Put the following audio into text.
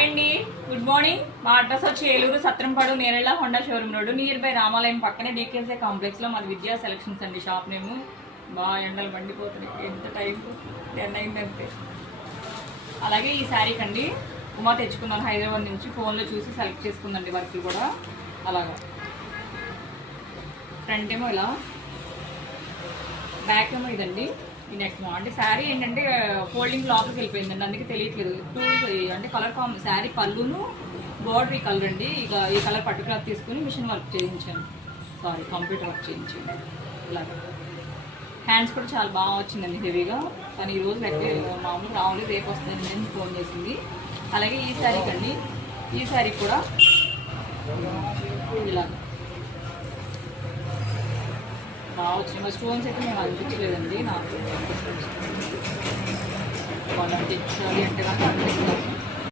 Hi అండి, good morning. మా address వచ్చి Eluru Satrampadu Nerella Honda showroom road near by రామాలయం పక్కనే డీకేఎల్సీ కాంప్లెక్స్లో మాది విద్యా సెలక్షన్స్ అండి. షాప్ నేము. బాగా ఎండలు మండిపోతున్నాయి, ఎంత టైం 10 అయిందంటే. అలాగే ఈ శారీకి అండి ఉమా తెచ్చుకున్నాను హైదరాబాద్ నుంచి. ఫోన్లో చూసి సెలెక్ట్ చేసుకుందండి వర్క్లు కూడా. అలాగా ఫ్రంట్ ఏమో ఇలా, బ్యాక్ ఏమో ఇదండి. ఈ నెక్స్ట్ అంటే శారీ ఏంటంటే ఫోల్డింగ్ లోపలికి వెళ్ళిపోయిందండి, అందుకే తెలియట్లేదు. అంటే కలర్ శారీ పళ్ళును బోర్డర్ ఈ కలర్ అండి. ఇక ఈ కలర్ పర్టికులర్ తీసుకుని మిషన్ వర్క్ చేయించాను, కంప్యూటర్ వర్క్ చేయించాను. ఇలాగా హ్యాండ్స్ కూడా చాలా బాగా వచ్చిందండి, హెవీగా. కానీ ఈరోజు మామూలుగా రావాలి, రేపు వస్తుందని నేను ఫోన్ చేసింది. అలాగే ఈ శారీకి అండి, ఈ శారీ కూడా ఇలాగ బాగా వచ్చినాయి. మరి స్టోన్స్ అయితే మేము అనిపించలేదండి నాకు. వాళ్ళంటే ఇచ్చాలి అంటే నాకు అనిపిస్తాను.